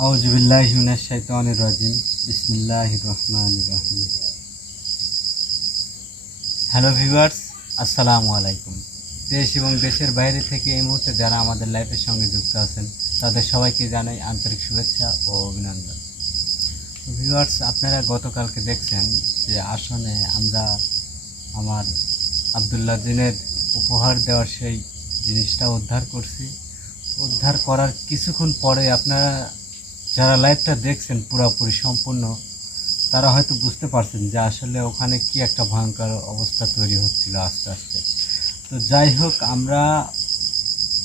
আউজুবিল্লাহ মিনাশ শাইতানির রাজিম। রহিম। হ্যালো ভিউয়ার্স, আসসালামু আলাইকুম। দেশ এবং দেশের বাইরে থেকে এই মুহূর্তে যারা আমাদের লাইফের সঙ্গে যুক্ত আছেন, তাদের সবাইকে জানাই আন্তরিক শুভেচ্ছা ও অভিনন্দন। ভিউয়ার্স, আপনারা গতকালকে দেখছেন যে আসনে আমরা আমার আবদুল্লাহ জিনের উপহার দেওয়ার সেই জিনিসটা উদ্ধার করছি। উদ্ধার করার কিছুক্ষণ পরে আপনারা যারা লাইভটা দেখছেন পুরোপুরি সম্পূর্ণ, তারা হয়তো বুঝতে পারছেন যে আসলে ওখানে কি একটা ভয়ঙ্কর অবস্থা তৈরি হচ্ছিল আস্তে আস্তে। তো যাই হোক, আমরা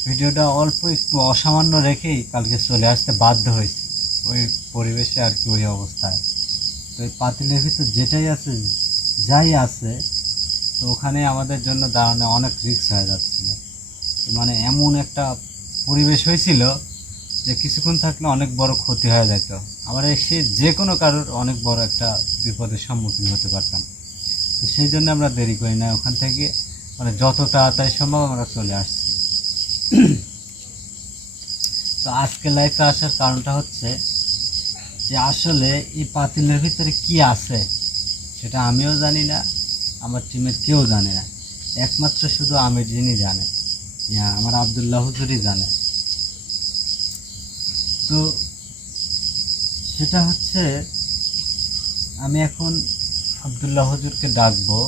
ভিডিওটা অল্প একটু অসামান্য রেখেই কালকে চলে আসতে বাধ্য হয়েছি, ওই পরিবেশে আর কি, ওই অবস্থায়। তো এই পাতিলের ভিতর যেটাই আছে, যাই আছে, তো ওখানে আমাদের জন্য দাঁড়ানো অনেক রিস্ক হয়ে যাচ্ছিল। মানে এমন একটা পরিবেশ হয়েছিল যে কিছুক্ষণ থাকলে অনেক বড় ক্ষতি হয়ে যেত আমরা সে যে কোনো কারোর অনেক বড় একটা বিপদের সম্মুখীন হতে পারতাম। তো সেই জন্য আমরা দেরি করি না। ওখান থেকে মানে যত তাড়াতাড়ি সম্ভব আমরা চলে আসছি। তো আজকে লাইফে আসার কারণটা হচ্ছে যে আসলে এই পাতিলের ভিতরে কি আছে সেটা আমিও জানি না, আমার টিমের কেউ জানে না। একমাত্র শুধু আমির যিনি জানে। আমার আবদুল্লাহ হুজুরই জানে। তো সেটা হচ্ছে আমি এখন আবদুল্লাহ হজুরকে ডাকবো।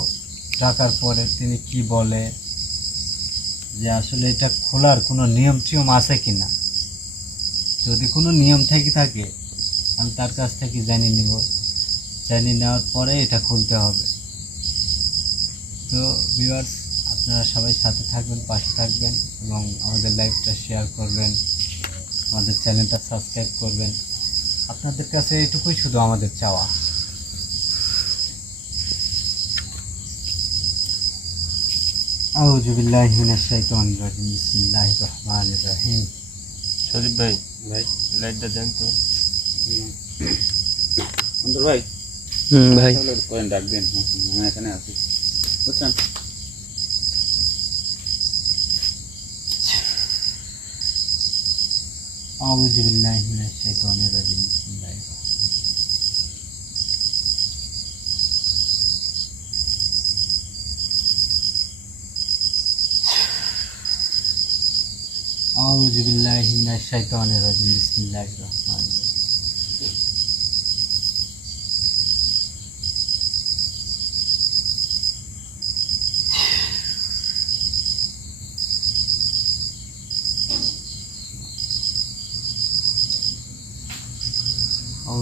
ডাকার পরে তিনি কি বলে যে আসলে এটা খোলার কোনো নিয়ম টিয়ম আছে কি না যদি কোনো নিয়ম থেকে থাকে, আমি তার কাছ থেকে জানিয়ে নিব। জানিয়ে নেওয়ার পরে এটা খুলতে হবে। তো ভিউয়ার্স আপনারা সবাই সাথে থাকবেন, পাশে থাকবেন এবং আমাদের লাইভটা শেয়ার করবেন। আমাদের চ্যানেলটা সাবস্ক্রাইব করবেন। আপনাদের কাছে এটুকুই শুধু আমাদের চাওয়া। আউযু বিল্লাহি রাজিম। বিসমিল্লাহির রহমানির রহিম। সদীপ ভাই ভাই। লাইটটা দেন তো। অন্তর ভাই। হুম ভাই। তাহলে কয়েন ডাকবেন এখানে আছি। বুঝছেন? আউযু বিল্লাহি মিনাশ শাইতানির রাজিম বিসমিল্লাহির রহমানির রহিম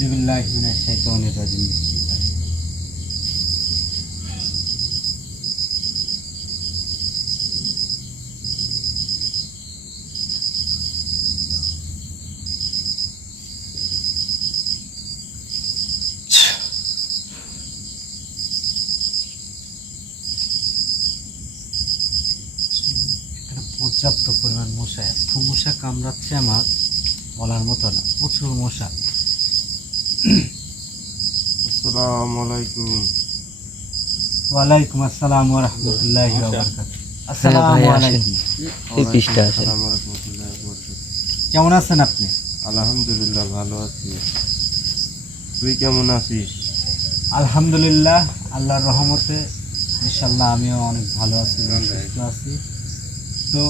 আউজুবিল্লাহ মিনাশ শাইতানির রাজিম, বিসমিল্লাহ। পর্যাপ্ত পরিমাণ মশা, এত মশা কামড়াচ্ছে আমার বলার মতো না, প্রচুর মশা। আসসালামু আলাইকুম। ওয়ালাইকুম আসসালাম ওয়া রাহমাতুল্লাহি ওয়া বারাকাতুহু। আসসালামু আলাইকুম। এই পৃষ্ঠা আছে। আসসালামু আলাইকুম। ওয়া বারাকাতুহু। কেমন আছেন আপনি? আলহামদুলিল্লাহ ভালো আছি। তুই কেমন আছিস? আলহামদুলিল্লাহ আল্লাহর রহমতে ইনশাল্লাহ আমিও অনেক ভালো আছি সুস্থ আছি। তো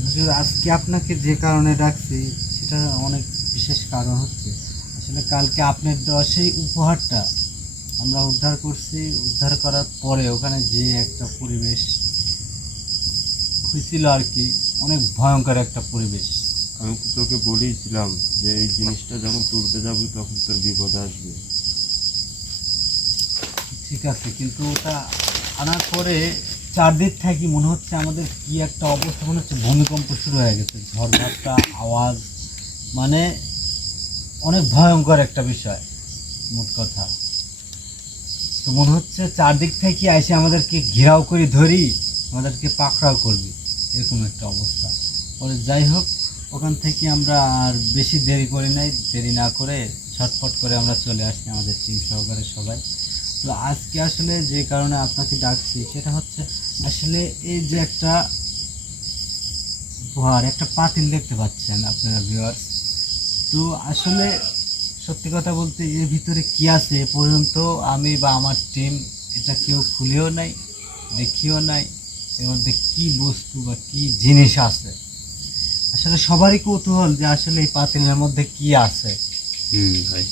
হুজুর আজকে আপনাকে যে কারণে ডাকছি সেটা অনেক বিশেষ কারণ হচ্ছে আসলে কালকে আপনার দেওয়া সেই উপহারটা আমরা উদ্ধার করছি। উদ্ধার করার পরে ওখানে যে একটা পরিবেশ হয়েছিল আর কি। অনেক ভয়ঙ্কর একটা পরিবেশ। আমি তো তোকে বলেইছিলাম যে এই জিনিসটা যখন তুলতে যাবি তখন তোর বিপদ আসবে। ঠিক আছে কিন্তু ওটা আনার পরে চারদিক থাকি মনে হচ্ছে আমাদের কি একটা অবস্থা। মনে হচ্ছে ভূমিকম্প শুরু হয়ে গেছে। ঝড়ঝাপটা আওয়াজ মানে অনেক ভয়ঙ্কর একটা বিষয় মোট কথা। তো মনে হচ্ছে চারদিক থেকে এসে আমাদেরকে ঘেরাও করে ধরি, আমাদেরকে পাকড়াও করবি। এরকম একটা অবস্থা। পরে যাই হোক, ওখান থেকে আমরা আর বেশি দেরি করি নাই, দেরি না করে ছটফট করে আমরা চলে আসি আমাদের টিম সহকারে সবাই। তো আজকে আসলে যে কারণে আপনাকে ডাকছি, সেটা হচ্ছে আসলে এই যে একটা উপহার, একটা পাতিল দেখতে পাচ্ছেন আপনারা ভিউয়ার্স তো আসলে সত্যি কথা বলতে এর ভিতরে কি আছে এ পর্যন্ত আমি বা আমার টিম এটা কেউ খুলেও নাই দেখিও নাই এর মধ্যে কি বস্তু বা কি জিনিস আছে। আসলে সবারই কৌতূহল যে আসলে এই পাতিলের মধ্যে কি আছে। হুম ভাই।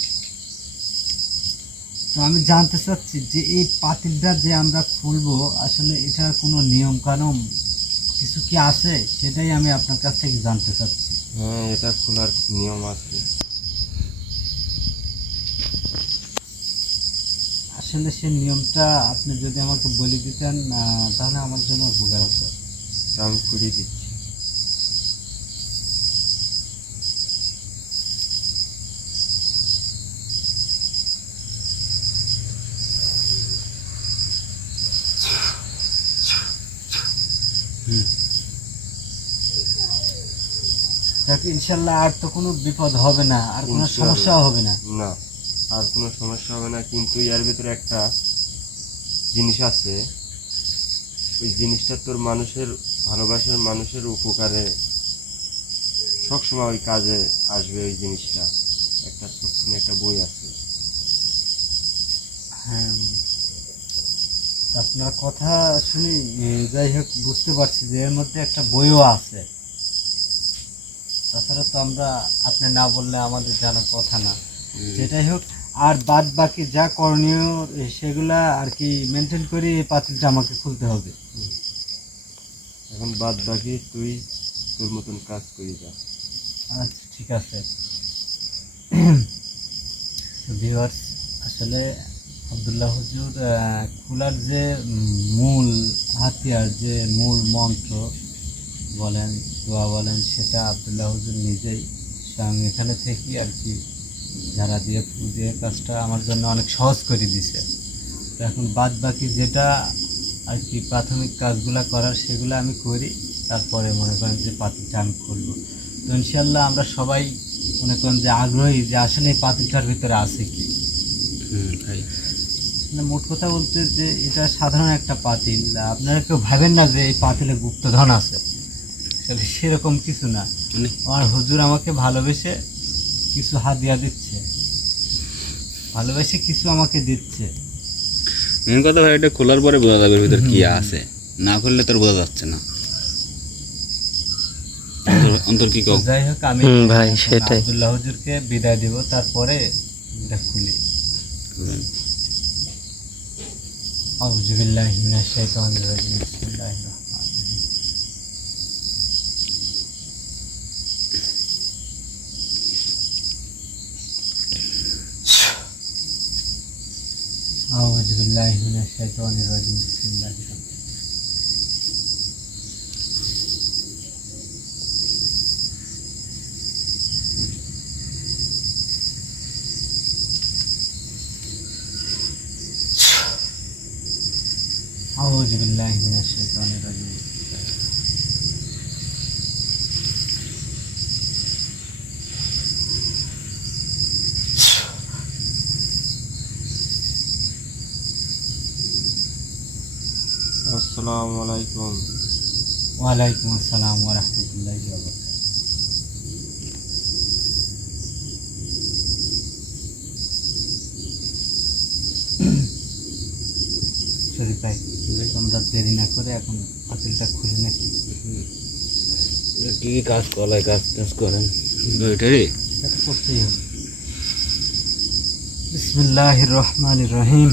তো আমি জানতে চাচ্ছি যে এই পাতিলটা যে আমরা খুলবো আসলে এটার কোনো নিয়ম কানুন কিছু কি আছে? সেটাই আমি আপনার কাছ থেকে জানতে চাচ্ছি। হ্যাঁ এটা খোলার নিয়ম আছে। আসলে সেই নিয়মটা আপনি যদি আমাকে বলে দিতেন তাহলে আমার জন্য উপকার হতো। আমি খুলে দিচ্ছি। ইনশাল্লাহ আর তো কোনো বিপদ হবে না আর কোনো। সমস্যাও হবে না। না। আর কোনো সমস্যা হবে না কিন্তু এর ভিতরে একটা জিনিস আছে। ওই জিনিসটা তোর মানুষের ভালোবাসার মানুষের উপকারে সবসময় ওই কাজে আসবে ওই জিনিসটা। একটা ছোট্ট একটা বই আছে। হ্যাঁ। আপনার কথা শুনি যাই হোক বুঝতে পারছি যে এর মধ্যে একটা বইও আছে। তাছাড়া তো আমরা আপনি না বললে আমাদের জানার কথা না। যেটাই হোক আর বাদ বাকি যা করণীয় সেগুলা আর কি মেনটেন করে এই পাতিলটা আমাকে খুলতে হবে। এখন বাদ বাকি তুই তোর মতন কাজ করি যা। আচ্ছা ঠিক আছে। ভিউয়ার্স আসলে আবদুল্লাহ হুজুর খোলার যে মূল হাতিয়ার যে মূল মন্ত্র বলেন দোয়া বলেন সেটা আবদুল্লাহ হুজুর নিজেই স্বয়ং এখানে থেকে আর কি যারা দিয়ে দিয়ে কাজটা আমার জন্য অনেক সহজ করে দিছে। তো এখন বাদ বাকি যেটা আর কি প্রাথমিক কাজগুলা করার সেগুলো আমি করি তারপরে মনে করেন যে পাতিলটা আমি খুলবো। তো ইনশাল্লাহ আমরা সবাই মনে করেন যে আগ্রহী যে আসলে এই পাতিলটার ভিতরে আছে কি। হুম মোট কথা বলতে যে এটা সাধারণ একটা পাতিল। আপনারা কেউ ভাবেন না যে এই পাতিলে গুপ্তধন আছে। সেরকম কিছু না। মানে? আমার হুজুর আমাকে ভালোবেসে কিছু হাদিয়া দিচ্ছে। ভালোবেসে কিছু আমাকে দিচ্ছে। মেন কথা ভাই এটা খোলার পরে বোঝা যাবে ভিতর কি আছে। না খুললে তোর বোঝা যাচ্ছে না। অন্তর- অন্তর কি কও? যাই হোক আমি ভাই, সেটাই। আব্দুল্লাহ হুজুরকে বিদায় দিব তারপরে এটা খুলি। আউযু বিল্লাহি মিনাশ শাইতানির রাজিম। বিসমিল্লাহির রহমানির রহিম أعوذ بالله من الشيطان الرجيم بسم الله أعوذ بالله من الشيطان الرجيم আসসালামু আলাইকুম। ওয়ালাইকুম আসসালাম ওরহমতুল্লাহ ওবরাকাতুহু শরীফ ভাই তোমরা দেরি না করে এখন পাতিলটা খুলি নাকি কি কাজ কলাই কাজ টাজ করেন? তো করতেই হবে। রহমানির রহিম।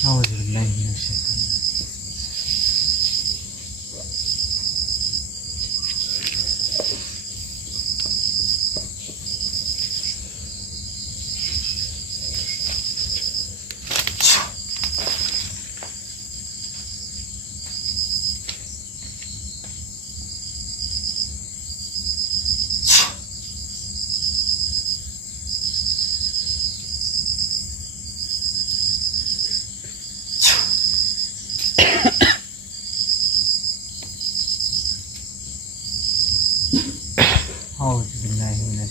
আউযু বিল্লাহি মিনাশ শাইতানির রাজিম আউযু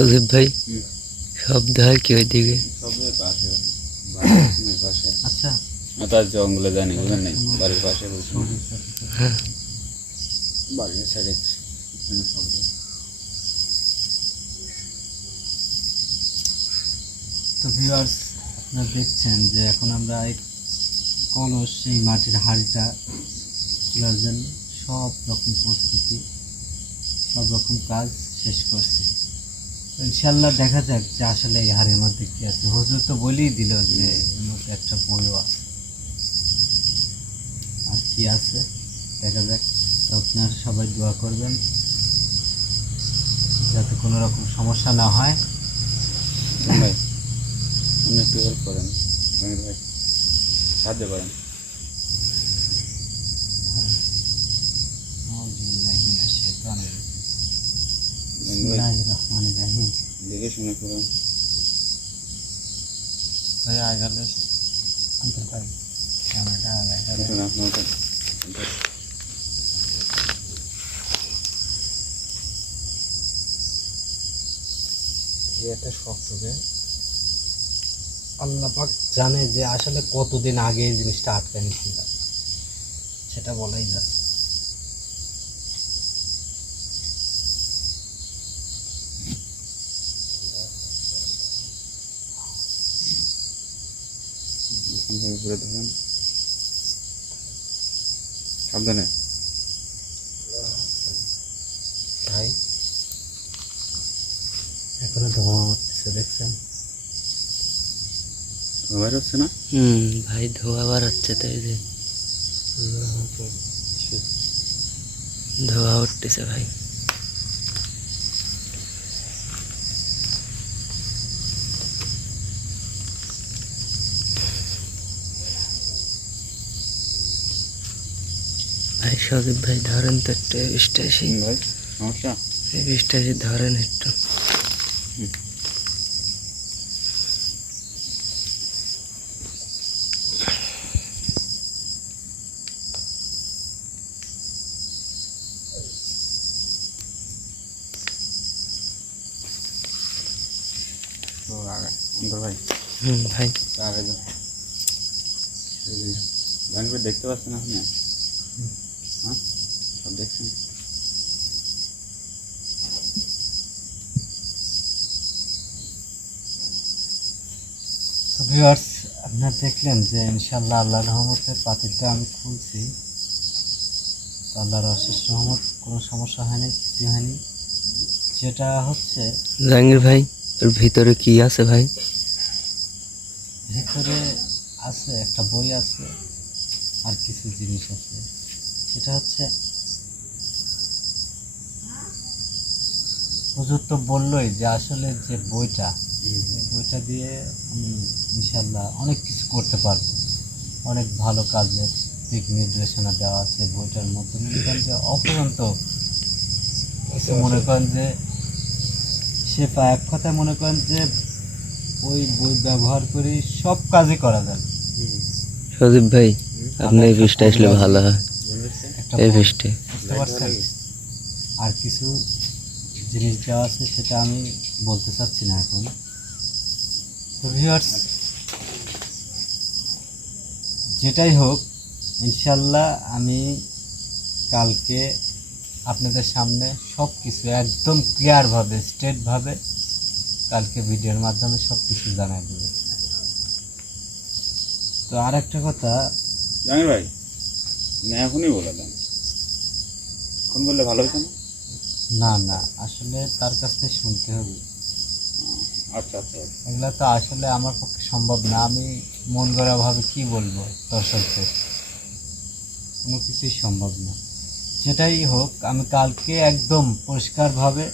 সুদীপ ভাই শব্দ হয় কি ওইদিকে? পাশে আচ্ছা তার জঙ্গলে জানি বুঝলেন নাই? বাড়ির পাশে হ্যাঁ। বাড়ির সাইডে শব্দ তো ভিউয়ার্স আপনারা দেখছেন যে এখন আমরা এই কলস এই মাটির হাঁড়িটা তোলার জন্য সব রকম প্রস্তুতি সব রকম কাজ শেষ করছি। ইনশাল্লাহ দেখা যাক যে আসলে এই হাড়ির মধ্যে কি আছে। হুজুর তো বলেই দিল যে একটা বইও আছে আর কি আছে? দেখা যাক। আপনার সবাই দোয়া করবেন যাতে কোনো রকম সমস্যা না হয়। ভাই, আপনি একটু হেল্প করেন। ভাই, সাহায্য করেন আউযু বিল্লাহি মিনাশ শাইতানির রাজিম। সমীর ভাই বিসমিল্লাহির রহমানির রহিম দেখে শুনে করেন। তো আগালে অন্তর পাই ক্যামেরাটা আগালে আপনার এটা শক্ত যে আল্লাহ পাক জানে যে আসলে কতদিন আগে এই জিনিসটা আটকে নিছিল সেটা বলাই যাচ্ছে। উপরে ধরেন। সাবধানে। ভাই এখনও ধোঁয়া উঠতেছে দেখছেন? বাইরে হচ্ছে না? হুম ভাই ধোয়া বার হচ্ছে তাই যে। ধোয়া উঠতেছে ভাই। ভাই সজীব ভাই ধরেন তো একটু বিষ্টাসি ভাই সমস্যা বিষ্টাসি ধরেন একটু তো আগে অন্তর ভাই হুম ভাই আগে যান জাহাঙ্গীর ভাই দেখতে পাচ্ছেন আপনি হ্যাঁ সব দেখছেন তো ভিউয়ার্স আপনারা দেখলেন যে ইনশাল্লাহ আল্লাহ রহমতের পাতিলটা আমি খুলছি। তো আল্লাহর অশেষ রহমত কোনো সমস্যা হয়নি কিছু হয়নি। যেটা হচ্ছে জাহাঙ্গীর ভাই ওর ভিতরে কি আছে ভাই? ভিতরে আছে একটা বই আছে আর কিছু জিনিস আছে। সেটা হচ্ছে হুজুর তো বললোই যে আসলে যে বইটা বইটা দিয়ে আমি ইনশাল্লাহ অনেক কিছু করতে পারব। অনেক ভালো কাজের দিক নির্দেশনা দেওয়া আছে বইটার মধ্যে। মনে করেন যে অফুরন্ত। মনে করেন যে সে পা- এক কথায় মনে করেন যে ওই বই ব্যবহার করে সব কাজই করা যায়। সজীব ভাই আপনি এই ফিসটা আসলে ভালো হয়। এই পারছেন? আর কিছু জিনিস দেওয়া আছে, সেটা আমি বলতে চাচ্ছি না এখন। তো ভিউয়ার্স যেটাই হোক, ইনশাল্লাহ আমি কালকে আপনাদের সামনে সব কিছু একদম ক্লিয়ারভাবে স্ট্রেটভাবে কালকে ভিডিওর মাধ্যমে সব কিছু জানাই দেবো। তো আর একটা কথা জানি ভাই, না এখনই বলে দেন। এখন বললে ভালো হতো না? না না আসলে তার কাছ থেকে শুনতে হবে। আচ্ছা আচ্ছা। এগুলো তো আসলে আমার পক্ষে সম্ভব না। আমি মন গড়া ভাবে কি বলব দর্শকদের? কোনো কিছুই সম্ভব না। যেটাই হোক আমি কালকে একদম পরিষ্কারভাবে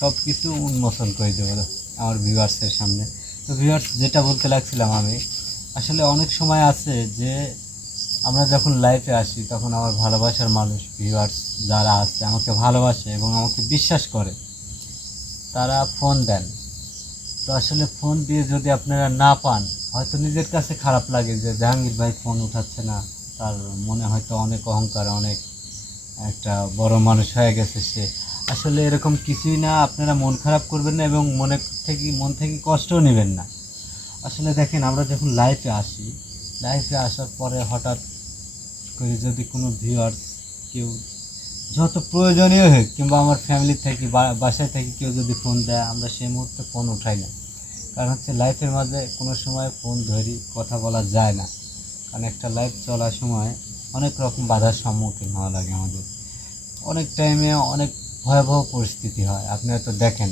সব কিছু উন্মোচন করে দেবো আমার ভিউয়ার্সের সামনে। তো ভিউয়ার্স যেটা বলতে লাগছিলাম আমি আসলে অনেক সময় আছে যে আমরা যখন লাইফে আসি, তখন আমার ভালোবাসার মানুষ ভিউয়ার্স যারা আছে, আমাকে ভালোবাসে এবং আমাকে বিশ্বাস করে, তারা ফোন দেন। তো আসলে ফোন দিয়ে যদি আপনারা না পান, হয়তো নিজের কাছে খারাপ লাগে যে, জাহাঙ্গীর ভাই ফোন উঠাচ্ছে না। তার মনে হয়তো অনেক অহংকার, অনেক একটা বড় মানুষ হয়ে গেছে সে। আসলে এরকম কিছুই না, আপনারা মন খারাপ করবেন না এবং মনে থেকে, মন থেকে কষ্টও নেবেন না। আসলে দেখেন, আমরা যখন লাইফে আসি লাইফে আসার পরে হঠাৎ করে যদি কোনো ভিউয়ার্স কেউ যত প্রয়োজনীয় হোক কিংবা আমার ফ্যামিলি থেকে বাসায় থেকে কেউ যদি ফোন দেয়, আমরা সেই মুহূর্তে ফোন উঠাই না। কারণ হচ্ছে লাইফের মাঝে কোনো সময় ফোন ধরি, কথা বলা যায় না। কারণ একটা লাইফ চলার সময় অনেক রকম বাধার সম্মুখীন হওয়া লাগে আমাদের। অনেক টাইমে অনেক ভয়াবহ পরিস্থিতি হয়, আপনি হয়তো দেখেন।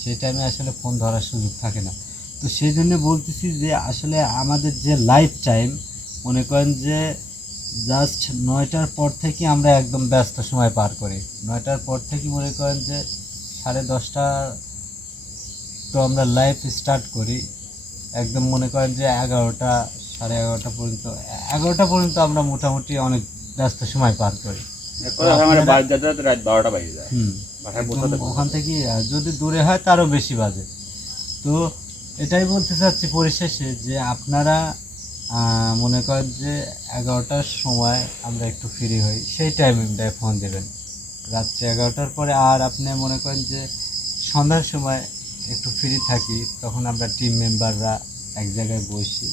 সেই টাইমে আসলে ফোন ধরার সুযোগ থাকে না। তো সেই জন্য বলতেছি যে আসলে আমাদের যে লাইফ টাইম মনে করেন যে জাস্ট নয়টার পর থেকে আমরা একদম ব্যস্ত সময় পার করি। নয়টার পর থেকে মনে করেন যে সাড়ে দশটা তো আমরা লাইফ স্টার্ট করি। একদম মনে করেন যে এগারোটা সাড়ে এগারোটা পর্যন্ত এগারোটা পর্যন্ত আমরা মোটামুটি অনেক ব্যস্ত সময় পার করি। ওখান থেকে যদি দূরে হয় তারও বেশি বাজে। তো এটাই বলতে চাচ্ছি পরিশেষে যে আপনারা মনে করেন যে এগারোটার সময় আমরা একটু ফ্রি হই, সেই টাইমটায় ফোন দেবেন। রাত্রে এগারোটার পরে আর আপনি মনে করেন যে সন্ধ্যার সময় একটু ফ্রি থাকি, তখন আমরা টিম মেম্বাররা এক জায়গায় বসি।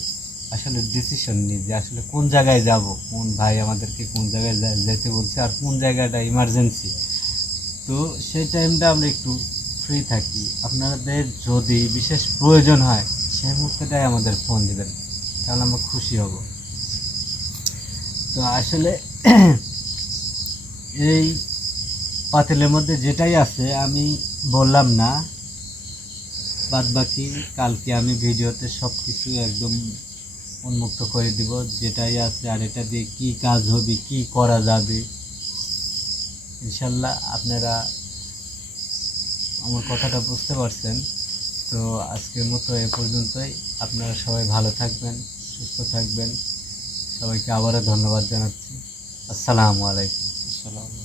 আসলে ডিসিশন নিই যে আসলে কোন জায়গায় যাব, কোন ভাই আমাদেরকে কোন জায়গায় যেতে বলছে আর কোন জায়গাটা ইমার্জেন্সি তো সেই টাইমটা আমরা একটু ফ্রি থাকি, আপনাদের যদি বিশেষ প্রয়োজন হয়, সেই মুহূর্তেটাই আমাদের ফোন দিবেন, তাহলে আমরা খুশি হব। তো আসলে এই পাতিলের মধ্যে যেটাই আছে, আমি বললাম না বাদ বাকি কালকে আমি ভিডিওতে সব কিছু একদম উন্মুক্ত করে দিব, যেটাই আছে আর এটা দিয়ে কি কাজ হবে, কি করা যাবে, ইনশাল্লাহ আপনারা আমার কথাটা বুঝতে পারছেন। তো আজকের মতো এ পর্যন্তই। আপনারা সবাই ভালো থাকবেন, সুস্থ থাকবেন। সবাইকে আবারও ধন্যবাদ জানাচ্ছি। আসসালামু আলাইকুম। আসসালামু